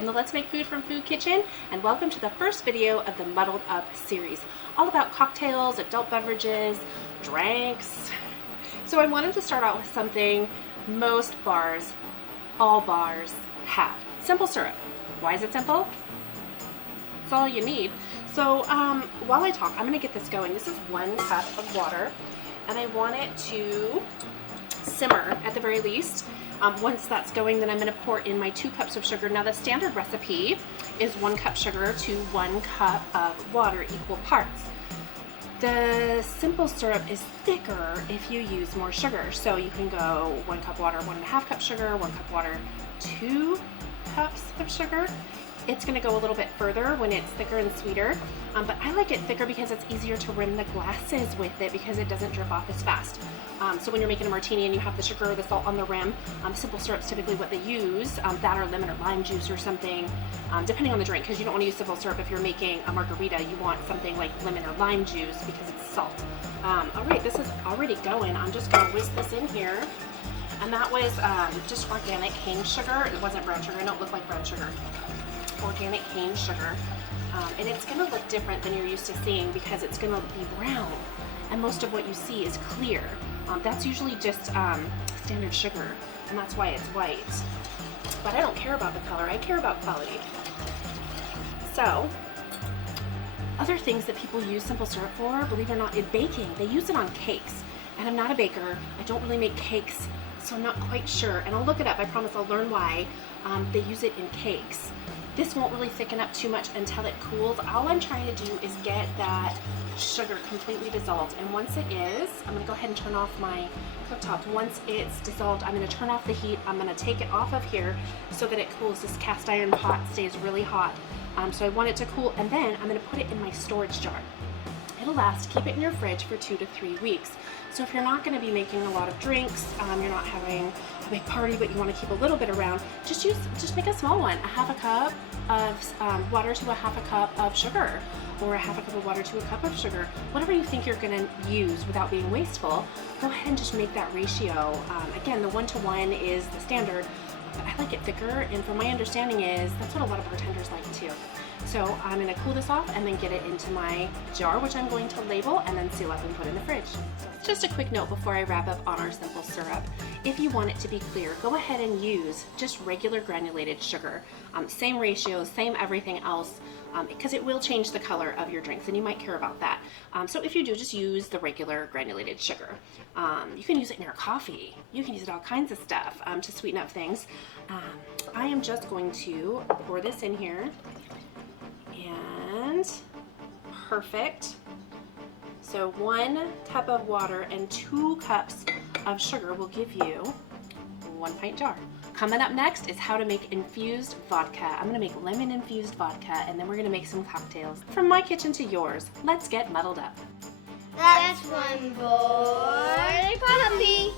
in the Let's Make Food from Food Kitchen, and welcome to the first video of the Muddled Up series, all about cocktails, adult beverages, drinks. So I wanted to start out with something most bars, all bars, have. Simple syrup. Why is it simple? It's all you need. So while I talk, I'm going to get this going. This is 1 cup of water, and I want it to simmer at the very least. Once that's going, then I'm going to pour in my 2 cups of sugar. Now the standard recipe is 1 cup sugar to 1 cup of water, equal parts. The simple syrup is thicker if you use more sugar. So you can go 1 cup water, 1.5 cup sugar, 1 cup water, 2 cups of sugar. It's going to go a little bit further when it's thicker and sweeter, but I like it thicker because it's easier to rim the glasses with it because it doesn't drip off as fast. So when you're making a martini and you have the sugar or the salt on the rim, simple syrup's typically what they use, that or lemon or lime juice or something, depending on the drink, because you don't want to use simple syrup if you're making a margarita. You want something like lemon or lime juice because it's salt. Alright, this is already going. I'm just going to whisk this in here. And that was just organic cane sugar. It wasn't brown sugar. I don't look like brown sugar. Organic cane sugar, and it's going to look different than you're used to seeing because it's going to be brown, and most of what you see is clear. That's usually just standard sugar, and that's why it's white. But I don't care about the color, I care about quality. So, other things that people use simple syrup for, believe it or not, is baking. They use it on cakes, and I'm not a baker. I don't really make cakes, so I'm not quite sure, and I'll look it up. I promise I'll learn why they use it in cakes. This won't really thicken up too much until it cools. All I'm trying to do is get that sugar completely dissolved. And once it is, I'm going to go ahead and turn off my cooktop. Once it's dissolved, I'm going to turn off the heat. I'm going to take it off of here so that it cools. This cast iron pot stays really hot. So I want it to cool, and then I'm going to put it in my storage jar. It'll last. Keep it in your fridge for 2 to 3 weeks. So if you're not going to be making a lot of drinks, you're not having a big party, but you want to keep a little bit around, just make a small one, 1/2 cup of water to 1/2 cup of sugar, or 1/2 cup of water to 1 cup of sugar. Whatever you think you're going to use without being wasteful, go ahead and just make that ratio. Again, the 1-to-1 is the standard, but I like it thicker, and from my understanding is that's what a lot of bartenders like too. So I'm going to cool this off and then get it into my jar, which I'm going to label and then seal up and put in the fridge. Just a quick note before I wrap up on our simple syrup. If you want it to be clear, go ahead and use just regular granulated sugar. Same ratios, same everything else, because it will change the color of your drinks, and you might care about that. So if you do, just use the regular granulated sugar. You can use it in your coffee. You can use it all kinds of stuff to sweeten up things. I am just going to pour this in here. And perfect. So 1 cup of water and 2 cups of sugar will give you 1 pint jar. Coming up next is how to make infused vodka. I'm going to make lemon infused vodka, and then we're going to make some cocktails. From my kitchen to yours, let's get muddled up. That's one boy puppy.